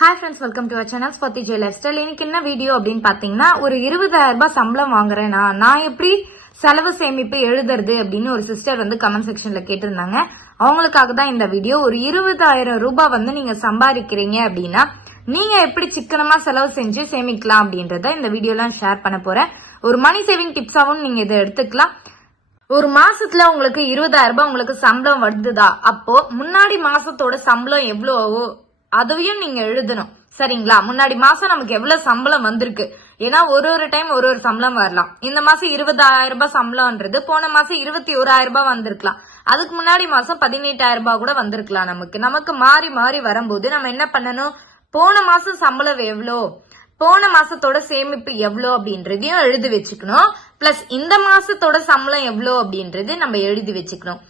Hi friends, welcome to our channel Swati J Lifestyle. இன்னைக்கு என்ன video அப்படின்னு பாத்தீங்கன்னா, ஒரு 20,000 ரூபாய் சம்பளம் வாங்குறேன் நான் எப்படி செலவு சேமிப்பு எழுதுறது அப்படின்னு ஒரு சிஸ்டர் வந்து கமெண்ட் செக்ஷன்ல கேட்டிருந்தாங்க. அவங்களுக்காக தான் இந்த வீடியோ. ஒரு 20,000 ரூபாய் வந்து நீங்க சம்பாதிக்கிறீங்க அப்படின்னா நீங்க எப்படி சிக்கனமா செலவு செஞ்சு சேமிக்கலாம் அப்படின்றத இந்த வீடியோல ஷேர் பண்ண போறேன். ஒரு மணி சேவிங் டிப்ஸாவும் நீங்க இதை எடுத்துக்கலாம். ஒரு மாசத்துல உங்களுக்கு 20,000 ரூபாய் உங்களுக்கு சம்பளம் வருதுதா, அப்போ முன்னாடி மாசத்தோட சம்பளம் எவ்வளவோ அதையும் நீங்க எழுதணும். சரிங்களா? முன்னாடி மாசம் நமக்கு எவ்வளவு சம்பளம் வந்திருக்கு, ஏன்னா ஒரு டைம் ஒரு சம்பளம் வரலாம். இந்த மாசம் 20,000 ரூபாய் சம்பளம்ன்றது போன மாசம் 21,000 ரூபாய் வந்திருக்கலாம். அதுக்கு முன்னாடி மாசம் 18,000 ரூபாய் கூட வந்திருக்கலாம். நமக்கு மாறி மாறி வரும்போது நம்ம என்ன பண்ணணும், போன மாசம் சம்பளம் எவ்வளோ, போன மாசத்தோட சேமிப்பு எவ்வளோ அப்படின்றதையும் எழுதி வச்சுக்கணும். பிளஸ் இந்த மாசத்தோட சம்பளம் எவ்வளோ அப்படின்றது நம்ம எழுதி வச்சுக்கணும்.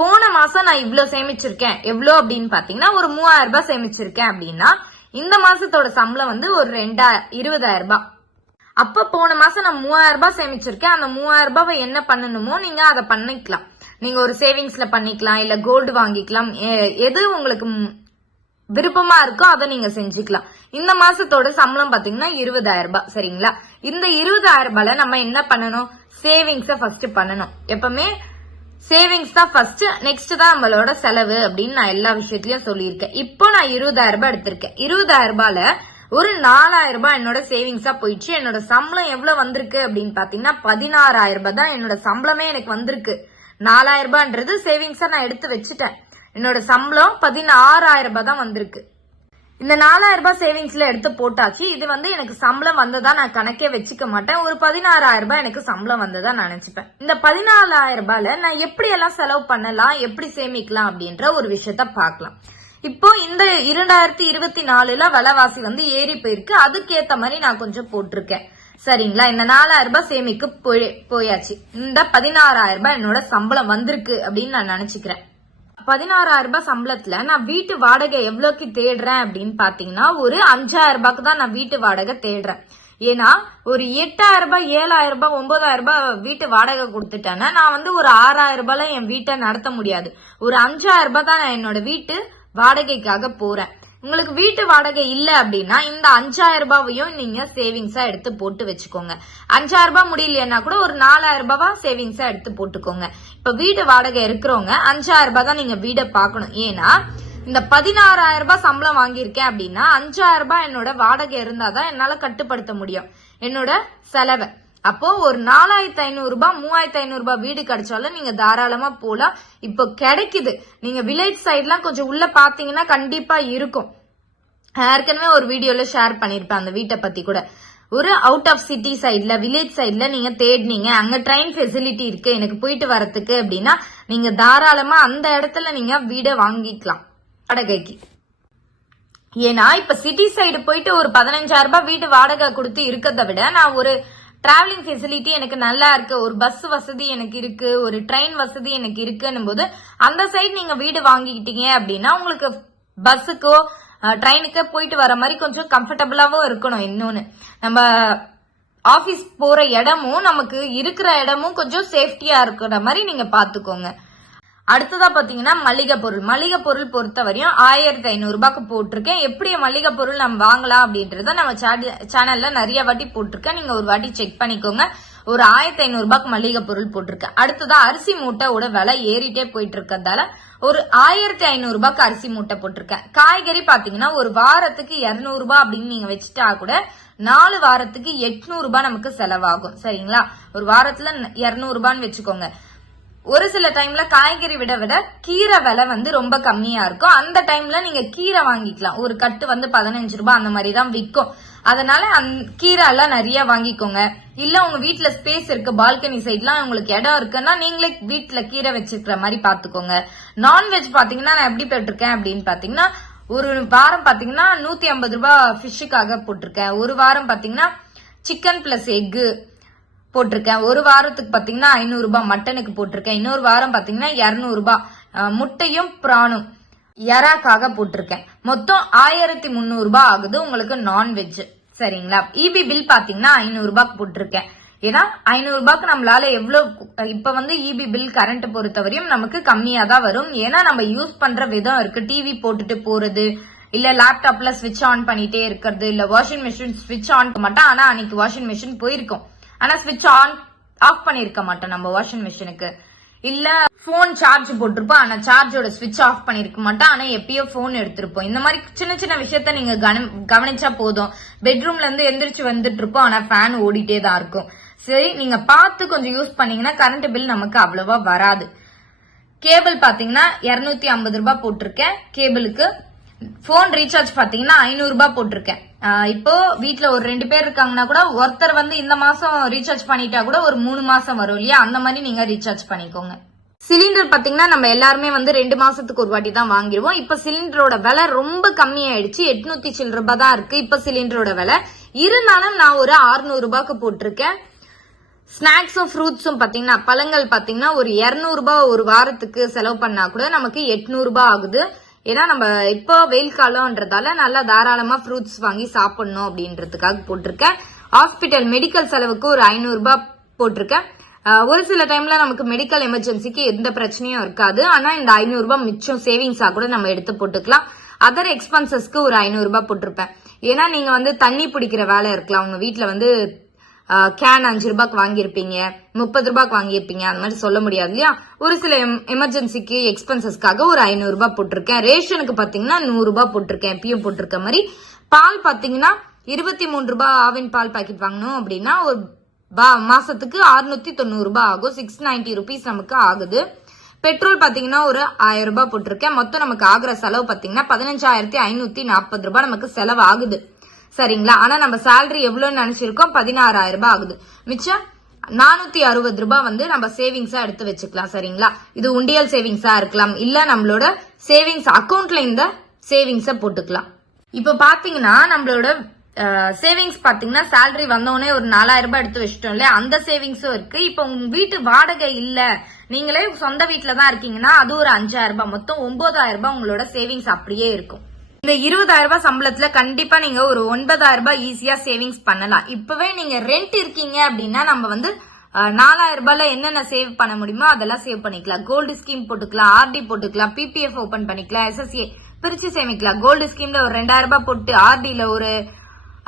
போன மாசம் நான் இவ்வளவு சேமிச்சிருக்கேன், எவ்வளோ அப்படின்னு பாத்தீங்கன்னா ஒரு 3,000 ரூபாய் சேமிச்சிருக்கேன் அப்படின்னா இந்த மாசத்தோட சம்பளம் வந்து ஒரு 20,000 ரூபாய். அப்ப போன மாசம் நான் 3,000 ரூபாய் சேமிச்சிருக்கேன். அந்த 3,000 ரூபாய் என்ன பண்ணணுமோ நீங்க அதை பண்ணிக்கலாம். நீங்க ஒரு சேவிங்ஸ்ல பண்ணிக்கலாம், இல்ல கோல்டு வாங்கிக்கலாம், எது உங்களுக்கு விருப்பமா இருக்கோ அதை நீங்க செஞ்சுக்கலாம். இந்த மாசத்தோட சம்பளம் பாத்தீங்கன்னா 20,000 ரூபாய். சரிங்களா? இந்த 20,000 ரூபாய்ல நம்ம என்ன பண்ணணும், சேவிங்ஸ ஃபர்ஸ்ட் பண்ணணும். எப்பவுமே சேவிங்ஸ் தான் ஃபர்ஸ்ட், நெக்ஸ்ட் தான் நம்மளோட செலவு அப்படின்னு நான் எல்லா விஷயத்திலயும் சொல்லியிருக்கேன். இப்போ நான் 20,000 ரூபாய் எடுத்திருக்கேன். 20,000 ரூபாய்ல ஒரு 4,000 ரூபாய் என்னோட சேவிங்ஸா போயிடுச்சு. என்னோட சம்பளம் எவ்வளவு வந்திருக்கு அப்படின்னு பாத்தீங்கன்னா 16,000 ரூபாய் தான் என்னோட சம்பளமே எனக்கு வந்திருக்கு. 4,000 ரூபாய்ன்றது சேவிங்ஸா நான் எடுத்து வச்சுட்டேன். என்னோட சம்பளம் 16,000 ரூபாய் தான் வந்திருக்கு. இந்த 4,000 ரூபாய் சேவிங்ஸ்ல எடுத்து போட்டாச்சு. இது வந்து எனக்கு சம்பளம் வந்ததா நான் கணக்கே வச்சுக்க மாட்டேன். ஒரு 16,000 ரூபாய் எனக்கு சம்பளம் வந்ததா நினைச்சுப்பேன். இந்த 14,000 ரூபாய்ல நான் எப்படி எல்லாம் செலவு பண்ணலாம், எப்படி சேமிக்கலாம் அப்படின்ற ஒரு விஷயத்த பார்க்கலாம். இப்போ இந்த 2024ல விலைவாசி வந்து ஏறி போயிருக்கு. அதுக்கேத்த மாதிரி நான் கொஞ்சம் போட்டிருக்கேன். சரிங்களா? இந்த 4,000 ரூபாய் சேமிக்கு போயாச்சு. இந்த 16,000 ரூபாய் என்னோட சம்பளம் வந்திருக்கு அப்படின்னு நான் நினைச்சுக்கிறேன். 16,000 ரூபாய் சம்பளத்துல நான் வீட்டு வாடகை எவ்வளவுக்கு தேடுறேன் அப்படின்னு பாத்தீங்கன்னா ஒரு 5,000 ரூபாய்க்கு தான் நான் வீட்டு வாடகை தேடுறேன். ஏன்னா ஒரு 8,000 ரூபாய், 7,000 ரூபாய், 9,000 ரூபாய் வீட்டு வாடகை கொடுத்துட்டேன்னா நான் வந்து ஒரு 6,000 ரூபாய்ல என் வீட்டை நடத்த முடியாது. ஒரு 5,000 ரூபாய் தான் நான் என்னோட வீட்டு வாடகைக்காக போறேன். உங்களுக்கு வீட்டு வாடகை இல்ல அப்படின்னா இந்த 5,000 ரூபாயும் நீங்க சேவிங்ஸா எடுத்து போட்டு வச்சுக்கோங்க. 5,000 ரூபாய் முடியலன்னா கூட ஒரு 4,000 ரூபாய் சேவிங்ஸா எடுத்து போட்டுக்கோங்க. இப்ப வீடு வாடகை இருக்கிறவங்க 5,000 ரூபாய் தான் நீங்க வீடை பார்க்கணும். ஏன்னா இந்த 16,000 ரூபாய் சம்பளம் வாங்கியிருக்கேன் அப்படின்னா 5,000 ரூபாய் என்னோட வாடகை இருந்தாதான் என்னால கட்டுப்படுத்த முடியும் என்னோட செலவை. அப்போ ஒரு 4,500 ரூபாய், 3,500 ரூபாய் வீடு கிடைச்சாலும் நீங்க தாராளமா போலாம். இப்போ கிடைக்குது. நீங்க வில்லேஜ் சைட்லாம் கொஞ்சம் உள்ள பாத்தீங்கன்னா கண்டிப்பா இருக்கும். ஏற்கனவே ஒரு வீடியோல ஷேர் பண்ணிருப்பேன் அந்த வீட்டை பத்தி கூட. ஒரு அவுட் ஆஃப் சிட்டி சைட்ல, வில்லேஜ் சைட்ல நீங்க தேடினீங்க, அங்க ட்ரெயின் ஃபெசிலிட்டி இருக்கு எனக்கு போயிட்டு வரதுக்கு அப்படின்னா நீங்க தாராளமா அந்த இடத்துல நீங்க வீடை வாங்கிக்கலாம் வாடகைக்கு. ஏன்னா இப்ப சிட்டி சைடு போயிட்டு ஒரு 15,000 ரூபாய் வீட்டு வாடகை கொடுத்து இருக்கிறத விட நான் ஒரு டிராவலிங் ஃபெசிலிட்டி எனக்கு நல்லா இருக்கு, ஒரு பஸ் வசதி எனக்கு இருக்கு, ஒரு ட்ரெயின் வசதி எனக்கு இருக்குன்னும் போது அந்த சைடு நீங்க வீடு வாங்கிக்கிட்டீங்க அப்படின்னா உங்களுக்கு பஸ்ஸுக்கோ ட்ரெயினுக்கு போயிட்டு வர மாதிரி கொஞ்சம் கம்ஃபர்டபுளாவும் இருக்கணும். இன்னொன்னு நம்ம ஆபீஸ் போற இடமும் நமக்கு இருக்கிற இடமும் கொஞ்சம் சேஃப்டியா இருக்கிற மாதிரி நீங்க பாத்துக்கோங்க. அடுத்ததா பாத்தீங்கன்னா மளிகை பொருள் பொறுத்தவரையும் 1,500 ரூபாய்க்கு போட்டிருக்கேன். எப்படி மளிகை பொருள் நம்ம வாங்கலாம் அப்படின்றத நம்ம சேனல்ல நிறைய வாட்டி போட்டிருக்கேன். நீங்க ஒரு வாட்டி செக் பண்ணிக்கோங்க. ஒரு 1,500 ரூபாய்க்கு மளிகை பொருள் போட்டிருக்கேன். அடுத்ததா அரிசி மூட்டையோட விலை ஏறிட்டே போயிட்டு இருக்கிறதால ஒரு 1,500 ரூபாய்க்கு அரிசி மூட்டை போட்டிருக்கேன். காய்கறி பாத்தீங்கன்னா ஒரு வாரத்துக்கு 200 ரூபாய் அப்படின்னு நீங்க வச்சுட்டா கூட 4 வாரத்துக்கு 800 ரூபாய் நமக்கு செலவாகும். சரிங்களா? ஒரு வாரத்துல 200 ரூபான்னு வச்சுக்கோங்க. ஒரு சில டைம்ல காய்கறி விட கீரை விலை வந்து ரொம்ப கம்மியா இருக்கும். அந்த டைம்ல நீங்க கீரை வாங்கிக்கலாம். ஒரு கட்டு வந்து 15 ரூபாய் அந்த மாதிரி தான் விற்கும். அதனால கீரை எல்லாம் நிறைய வாங்கிக்கோங்க. இல்ல உங்க வீட்டுல ஸ்பேஸ் இருக்கு, பால்கனி சைட்லாம் உங்களுக்கு இடம் இருக்குன்னா நீங்களே வீட்டுல கீரை வச்சிருக்கிற மாதிரி பாத்துக்கோங்க. நான்வெஜ் பாத்தீங்கன்னா நான் எப்படி போட்டிருக்கேன் அப்படின்னு பாத்தீங்கன்னா ஒரு வாரம் பாத்தீங்கன்னா 150 ரூபாய் ஃபிஷ்ஷுக்காக போட்டிருக்கேன். ஒரு வாரம் பாத்தீங்கன்னா சிக்கன் பிளஸ் எக்கு போட்டிருக்கேன். ஒரு வாரத்துக்கு பாத்தீங்கன்னா 500 ரூபாய் மட்டனுக்கு போட்டிருக்கேன். இன்னொரு வாரம் பாத்தீங்கன்னா 200 ரூபாய் முட்டையும் பிரானும் எறாக்காக போட்டிருக்கேன். மொத்தம் 1,300 ரூபாய் ஆகுது உங்களுக்கு நான்வெஜ். சரிங்களா? இபி பில் பாத்தீங்கன்னா 500 ரூபாய்க்கு போட்டிருக்கேன். ஏன்னா 500 ரூபாய்க்கு நம்மளால எவ்வளவு இப்ப வந்து இபி பில் கரண்ட் பொறுத்தவரையும் நமக்கு கம்மியா தான் வரும். ஏன்னா நம்ம யூஸ் பண்ற விதம் இருக்கு. டிவி போட்டுட்டு போறது, இல்ல லேப்டாப்ல ஸ்விட்ச் ஆன் பண்ணிட்டே இருக்கிறது, இல்ல வாஷிங் மிஷின் ஸ்விட்ச் ஆன் பண்ண மாட்டோம். ஆனா அன்னைக்கு வாஷிங் மிஷின் போயிருக்கும், ஆனா ஸ்விட்ச் ஆன் ஆஃப் பண்ணிருக்க மாட்டோம் நம்ம வாஷிங் மிஷினுக்கு. இல்ல போன் சார்ஜ் போட்டிருப்போம், ஆனா சார்ஜோட ஸ்விட்ச் ஆஃப் பண்ணிருக்க மாட்டோம், ஆனா எப்பயோ போன் எடுத்திருப்போம். இந்த மாதிரி சின்ன சின்ன விஷயத்த நீங்க கவனிச்சா போதும். பெட்ரூம்ல இருந்து எந்திரிச்சு வந்துட்டு இருப்போம், ஆனா ஃபேன் ஓடிட்டே தான் இருக்கும். சரி, நீங்க பார்த்து கொஞ்சம் யூஸ் பண்ணீங்கன்னா கரண்ட் பில் நமக்கு அவ்வளவா வராது. கேபிள் பாத்தீங்கன்னா 250 ரூபாய் போட்டிருக்கேன் கேபிளுக்கு. போன் ரீசார்ஜ் பாத்தீங்கன்னா 500 ரூபாய் போட்டிருக்கேன். இப்போ வீட்டுல ஒரு 2 பேர் இருக்காங்கன்னா கூட ஒருத்தர் வந்து இந்த மாசம் ரீசார்ஜ் பண்ணிட்டா கூட ஒரு 3 மாசம் வரும் இல்லையா, அந்த மாதிரி நீங்க ரீசார்ஜ் பண்ணிக்கோங்க. சிலிண்டர் பாத்தீங்கன்னா நம்ம எல்லாருமே வந்து 2 மாசத்துக்கு ஒரு வாட்டி தான் வாங்கிடுவோம். இப்ப சிலிண்டரோட விலை ரொம்ப கம்மி ஆயிடுச்சு, 800 சில்லற ரூபாய் தான் இருக்கு இப்ப சிலிண்டரோட விலை. இருந்தாலும் நான் ஒரு 600 ரூபாய்க்கு போட்டிருக்கேன். ஸ்நாக்ஸும் ஃப்ரூட்ஸும் பாத்தீங்கன்னா பழங்கள் பாத்தீங்கன்னா ஒரு 200 ரூபாய் ஒரு வாரத்துக்கு செலவு பண்ணா கூட நமக்கு 800 ரூபாய் ஆகுது. ஏன்னா நம்ம இப்போ வெயில் காலம்ன்றதால நல்லா தாராளமா ஃப்ரூட்ஸ் வாங்கி சாப்பிடணும் அப்படின்றதுக்காக போட்டிருக்கேன். ஹாஸ்பிட்டல் மெடிக்கல் செலவுக்கு ஒரு 500 ரூபாய் போட்டிருக்கேன். ஒரு சில டைம்ல நமக்கு மெடிக்கல் எமர்ஜென்சிக்கு எந்த பிரச்சனையும் இருக்காது, ஆனா இந்த 500 ரூபாய் மிச்சம் சேவிங்ஸா கூட நம்ம எடுத்து போட்டுக்கலாம். அதர் எக்ஸ்பென்சஸ்க்கு ஒரு 500 ரூபாய் போட்டிருப்பேன். ஏன்னா நீங்க வந்து தண்ணி பிடிக்கிற வேலை இருக்கலாம், உங்க வீட்டுல வந்து கேன் 5 ரூபாய்க்கு வாங்கியிருப்பீங்க, 30 ரூபாய்க்கு வாங்கியிருப்பீங்க, அந்த மாதிரி சொல்ல முடியாது இல்லையா. ஒரு சில எமர்ஜென்சிக்கு எக்ஸ்பென்சஸ்க்காக ஒரு 500 ரூபாய் போட்டிருக்கேன். ரேஷனுக்கு பாத்தீங்கன்னா 100 ரூபாய் போட்டிருக்கேன், எப்பயும் போட்டிருக்க மாதிரி. பால் பாத்தீங்கன்னா 23 ரூபாய் ஆவின் பால் பாக்கெட் வாங்கணும் அப்படின்னா ஒரு மாசத்துக்கு 690 ரூபாய் ஆகும், 690 ருபீஸ் நமக்கு ஆகுது. பெட்ரோல் பாத்தீங்கன்னா ஒரு 1000 ரூபாய் போட்டிருக்கேன். மொத்தம் நமக்கு ஆகுற செலவு பாத்தீங்கன்னா 15,540 ரூபாய் நமக்கு செலவு ஆகுது, சரிங்களா. ஆனா நம்ம சேலரி எவ்வளவு நினைச்சிருக்கோம், 16,000 ரூபாய் ஆகுது. மிச்சம் 460 ரூபாய் வந்து நம்ம சேவிங்ஸா எடுத்து வச்சுக்கலாம், சரிங்களா. இது உண்டியல் சேவிங்ஸா இருக்கலாம், இல்ல நம்மளோட சேவிங்ஸ் அக்கௌண்ட்ல இந்த சேவிங்ஸ போட்டுக்கலாம். இப்ப பாத்தீங்கன்னா நம்மளோட சேவிங்ஸ் பாத்தீங்கன்னா சேலரி வந்தோடனே ஒரு 4,000 ரூபாய் எடுத்து வச்சிட்டோம் இல்லையா, அந்த சேவிங்ஸும் இருக்கு. இப்ப உங்க வீட்டு வாடகை இல்ல, நீங்களே சொந்த வீட்டுல தான் இருக்கீங்கன்னா அது ஒரு 5,000 ரூபாய், மொத்தம் 9,000 ரூபாய் உங்களோட சேவிங்ஸ் அப்படியே இருக்கும். இந்த 20,000 ரூபாய் சம்பளத்துல கண்டிப்பா நீங்க ஒரு 9,000 ரூபாய் ஈஸியா சேவிங்ஸ் பண்ணலாம். இப்பவே நீங்க ரெண்ட் இருக்கீங்க அப்படின்னா நம்ம வந்து 4,000 ரூபாய்ல என்னென்ன சேவ் பண்ண முடியுமோ அதெல்லாம் சேவ் பண்ணிக்கலாம். கோல்டு ஸ்கீம் போட்டுக்கலாம், ஆர்டி போட்டுக்கலாம், பிபிஎஃப் ஓபன் பண்ணிக்கலாம், எஸ்எஸ்ஏ பிரிச்சு சேமிக்கலாம். கோல்டு ஸ்கீம்ல ஒரு 2,000 ரூபாய் போட்டு, ஆர்டில ஒரு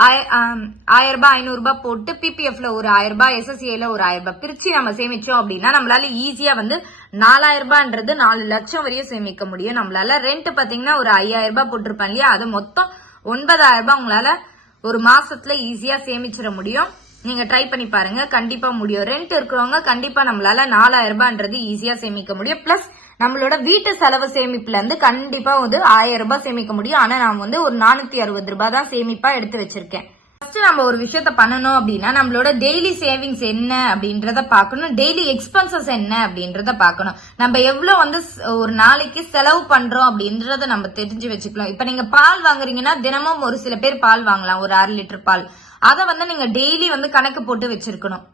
1000 ரூபாய் 500 ரூபாய் போட்டு, பிபிஎஃப்ல ஒரு 1000 ரூபாய், எஸ்எஸ்ஏல ஒரு 1000 ரூபாய் பிரிச்சு நம்ம சேமிச்சோம் அப்படின்னா நம்மளால ஈஸியா வந்து 4,000 ரூபாய்ன்றது 4 லட்சம் வரையும் சேமிக்க முடியும் நம்மளால. ரெண்ட் பாத்தீங்கன்னா ஒரு 5,000 ரூபாய் போட்டிருப்பேன் இல்லையா, அது மொத்தம் 9,000 ரூபாய் உங்களால ஒரு மாசத்துல ஈஸியா சேமிச்சிட முடியும். நீங்க ட்ரை பண்ணி பாருங்க, கண்டிப்பா முடியும். ரெண்ட் இருக்கிறவங்க கண்டிப்பா நம்மளால 4,000 ரூபாய்ன்றது ஈஸியா சேமிக்க முடியும். பிளஸ் நம்மளோட வீட்டு செலவு சேமிப்புல இருந்து கண்டிப்பா வந்து 1000 ரூபாய் சேமிக்க முடியும். ஆனா நான் வந்து ஒரு 460 ரூபாய் தான் சேமிப்பா எடுத்து வச்சிருக்கேன். ஃபர்ஸ்ட் நம்ம ஒரு விஷயத்த பண்ணணும் அப்படின்னா நம்மளோட டெய்லி சேவிங்ஸ் என்ன அப்படின்றத பாக்கணும், டெய்லி எக்ஸ்பென்சஸ் என்ன அப்படின்றத பாக்கணும். நம்ம எவ்வளவு வந்து ஒரு நாளைக்கு செலவு பண்றோம் அப்படின்றத நம்ம தெரிஞ்சு வச்சுக்கலாம். இப்ப நீங்க பால் வாங்குறீங்கன்னா தினமும் ஒரு சில பேர் பால் வாங்கலாம், ஒரு 1/2 லிட்டர் பால். அத வந்து நீங்க டெய்லி வந்து கணக்கு போட்டு வச்சிருக்கணும்.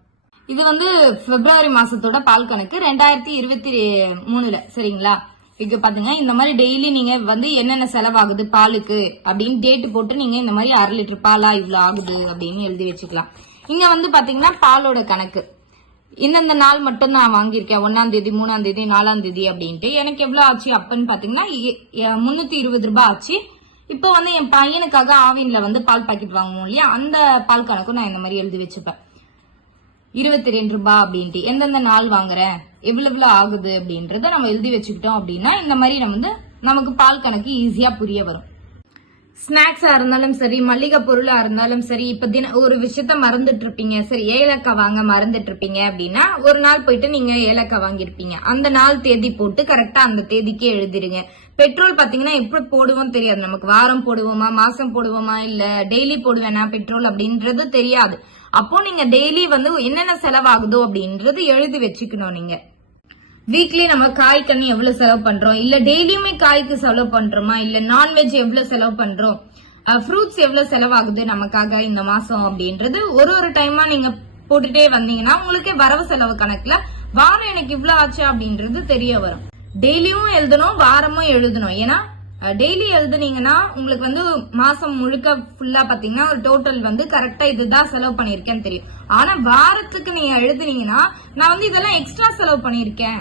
இது வந்து பிப்ரவரி மாசத்தோட பால் கணக்கு 2023ல, சரிங்களா. இங்க பாத்தீங்க இந்த மாதிரி டெய்லி நீங்க வந்து என்னென்ன செலவாகுது பாலுக்கு அப்படின்னு டேட் போட்டு நீங்க இந்த மாதிரி 1/2 லிட்டர் பாலா இவ்வளவு ஆகுது அப்படின்னு எழுதி வச்சுக்கலாம். இங்க வந்து பாத்தீங்கன்னா பாலோட கணக்கு இந்தந்த நாள் மட்டும் நான் வாங்கியிருக்கேன், 1ஆம் தேதி 3ஆம் தேதி 4ஆம் தேதி அப்படின்ட்டு. எனக்கு எவ்வளவு ஆச்சு அப்பன்னு பாத்தீங்கன்னா 320 ரூபாய் ஆச்சு. இப்போ வந்து என் பையனுக்காக ஆவின்ல வந்து பால் பாக்கெட் வாங்குவோம் இல்லையா, அந்த பால் கணக்கும் நான் இந்த மாதிரி எழுதி வச்சுப்பேன். 22 ரூபாய் அப்படின்ட்டு எந்தெந்த நாள் வாங்குறேன், எவ்வளவு ஆகுது அப்படின்றத நம்ம எழுதி வச்சுக்கிட்டோம் அப்படின்னா இந்த மாதிரி நமக்கு பால் கணக்கு ஈஸியா புரிய வரும். ஸ்நாக்ஸா இருந்தாலும் சரி, மளிகை பொருளா இருந்தாலும் சரி, இப்ப ஒரு விஷயத்த மறந்துட்டு இருப்பீங்க, சரி ஏலக்காய் வாங்க மறந்துட்டு இருப்பீங்க அப்படின்னா ஒரு நாள் போயிட்டு நீங்க ஏலக்காய் வாங்கிருப்பீங்க, அந்த நாள் தேதி போட்டு கரெக்டா அந்த தேதிக்கே எழுதிடுங்க. பெட்ரோல் பாத்தீங்கன்னா எப்படி போடுவோம் தெரியாது நமக்கு, வாரம் போடுவோமா மாசம் போடுவோமா இல்ல டெய்லி போடுவேனா பெட்ரோல் அப்படின்றது தெரியாது. அப்போ நீங்க டெய்லி வந்து என்னென்ன செலவாகுதோ அப்படின்றது எழுதி வச்சுக்கணும். நீங்க வீக்லி நம்ம காய் கண்ணி எவ்வளவு செலவு பண்றோம், இல்ல டெய்லியுமே காய்க்கு செலவு பண்றோமா, இல்ல நான்வெஜ் எவ்வளவு செலவு பண்றோம், ஃப்ரூட்ஸ் எவ்வளவு செலவாகுது நமக்காக இந்த மாசம் அப்படின்றது ஒரு டைமா நீங்க போட்டுட்டே வந்தீங்கன்னா உங்களுக்கே வரவு செலவு கணக்குல வாரம் எனக்கு இவ்வளவு ஆச்சு அப்படின்றது தெரிய வரும். டெய்லியும் எழுதணும், வாரமும் எழுதணும். ஏன்னா டெய்லி எழுதுனீங்கன்னா உங்களுக்கு வந்து மாசம் முழுக்க ஃபுல்லா பாத்தீங்கன்னா ஒரு டோட்டல் வந்து கரெக்டா இதுதான் செலவு பண்ணிருக்கேன்னு தெரியும். ஆனா வாரத்துக்கு நீங்க எழுதுனீங்கன்னா நான் வந்து இதெல்லாம் எக்ஸ்ட்ரா செலவு பண்ணிருக்கேன்,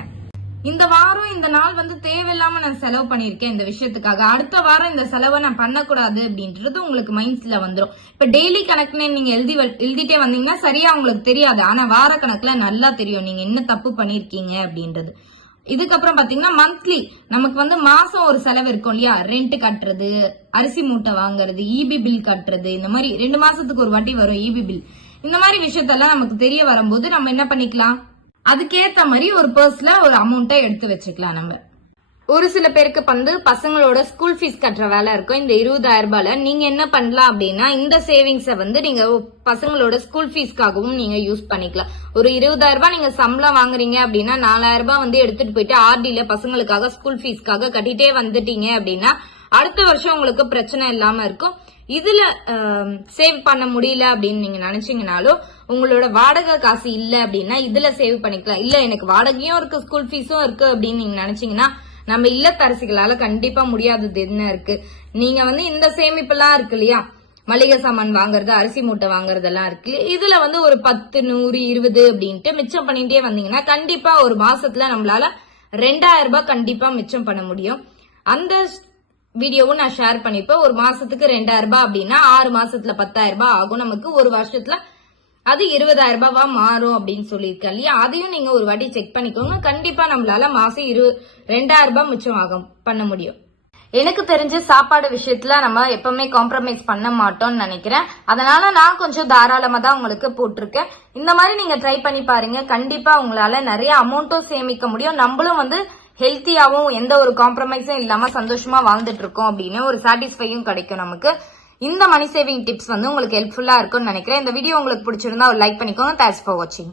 இந்த வாரம் இந்த நாள் வந்து தேவையில்லாம நான் செலவு பண்ணிருக்கேன் இந்த விஷயத்துக்காக, அடுத்த வாரம் இந்த செலவை நான் பண்ணக்கூடாது அப்படின்றது உங்களுக்கு மைண்ட்ஸ்ல வந்துடும். இப்ப டெய்லி கணக்குன்னு நீங்க எழுதிட்டே வந்தீங்கன்னா சரியா உங்களுக்கு தெரியாது, ஆனா வார கணக்குல நல்லா தெரியும் நீங்க என்ன தப்பு பண்ணிருக்கீங்க அப்படின்றது. இதுக்கப்புறம் பாத்தீங்கன்னா மந்த்லி நமக்கு வந்து மாசம் ஒரு செலவு இருக்கும் இல்லையா, ரெண்ட் கட்டுறது, அரிசி மூட்டை வாங்குறது, இபி பில் கட்டுறது, இந்த மாதிரி 2 மாசத்துக்கு ஒரு வாட்டி வரும் இபி பில். இந்த மாதிரி விஷயத்தெல்லாம் நமக்கு தெரிய வரும்போது நம்ம என்ன பண்ணிக்கலாம், அதுக்கேத்த மாதிரி ஒரு பர்ஸ்ல ஒரு அமௌண்ட்டை எடுத்து வச்சுக்கலாம். நம்ம ஒரு சில பேருக்கு வந்து பசங்களோட ஸ்கூல் ஃபீஸ் கட்டுற வேலை இருக்கும். இந்த 20,000 ரூபாயில நீங்க என்ன பண்ணலாம் அப்படின்னா, இந்த சேவிங்ஸை வந்து நீங்க பசங்களோட ஸ்கூல் ஃபீஸ்க்காகவும் நீங்க யூஸ் பண்ணிக்கலாம். ஒரு 20,000 ரூபாய் நீங்க சம்பளம் வாங்குறீங்க அப்படின்னா 4,000 ரூபாய் வந்து எடுத்துட்டு போயிட்டு ஆர்டில பசங்களுக்காக ஸ்கூல் ஃபீஸ்க்காக கட்டிட்டே வந்துட்டீங்க அப்படின்னா அடுத்த வருஷம் உங்களுக்கு பிரச்சனை இல்லாம இருக்கும். இதுல சேவ் பண்ண முடியல அப்படின்னு நீங்க நினைச்சீங்கனாலும் உங்களோட வாடகை காசு இல்ல அப்படின்னா இதுல சேவ் பண்ணிக்கலாம். இல்ல எனக்கு வாடகையும் இருக்கு ஸ்கூல் ஃபீஸும் இருக்கு அப்படின்னு நீங்க நினைச்சீங்கன்னா நம்ம இல்லத்தரசிகளால கண்டிப்பா முடியாதது என்ன இருக்கு. நீங்க வந்து இந்த சேமிப்பு எல்லாம் இருக்கு இல்லையா, மளிகை சாமான் வாங்குறது, அரிசி மூட்டை வாங்குறதெல்லாம் இருக்கு, இதுல வந்து ஒரு 10, 100, 20 அப்படின்ட்டு மிச்சம் பண்ணிட்டே வந்தீங்கன்னா கண்டிப்பா ஒரு மாசத்துல நம்மளால 2,000 ரூபாய் கண்டிப்பா மிச்சம் பண்ண முடியும். அந்த வீடியோவும் நான் ஷேர் பண்ணிப்பேன். ஒரு மாசத்துக்கு 2,000 ரூபாய் அப்படின்னா 6 மாசத்துல 10,000 ரூபாய் ஆகும். நமக்கு ஒரு வருஷத்துல அது 20,000 ரூபாவா மாறும் அப்படின்னு சொல்லியிருக்கேன் இல்லையா, அதையும் நீங்க ஒரு வாட்டி செக் பண்ணிக்கோங்க. கண்டிப்பா நம்மளால மாசம் 2,000 ரூபாய் மிச்சம் பண்ண முடியும். எனக்கு தெரிஞ்சு சாப்பாடு விஷயத்துல நம்ம எப்பவுமே காம்ப்ரமைஸ் பண்ண மாட்டோம்னு நினைக்கிறேன். அதனால நான் கொஞ்சம் தாராளமா தான் உங்களுக்கு போட்டிருக்கேன். இந்த மாதிரி நீங்க ட்ரை பண்ணி பாருங்க. கண்டிப்பா உங்களால நிறைய அமௌண்ட்டும் சேமிக்க முடியும். நம்மளும் வந்து ஹெல்த்தியாவும் எந்த ஒரு காம்ப்ரமைஸும் இல்லாம சந்தோஷமா வாழ்ந்துட்டு இருக்கோம் அப்படின்னு ஒரு சாட்டிஸ்ஃபையும் கிடைக்கும் நமக்கு. இந்த மணி சேவிங் டிப்ஸ் வந்து உங்களுக்கு ஹெல்ப்ஃபுல்லா இருக்கும்னு நினைக்கிறேன். இந்த வீடியோ உங்களுக்கு பிடிச்சிருந்தா ஒரு லைக் பண்ணிக்கோங்க. தேங்க்ஸ் ஃபார் வாட்சிங்.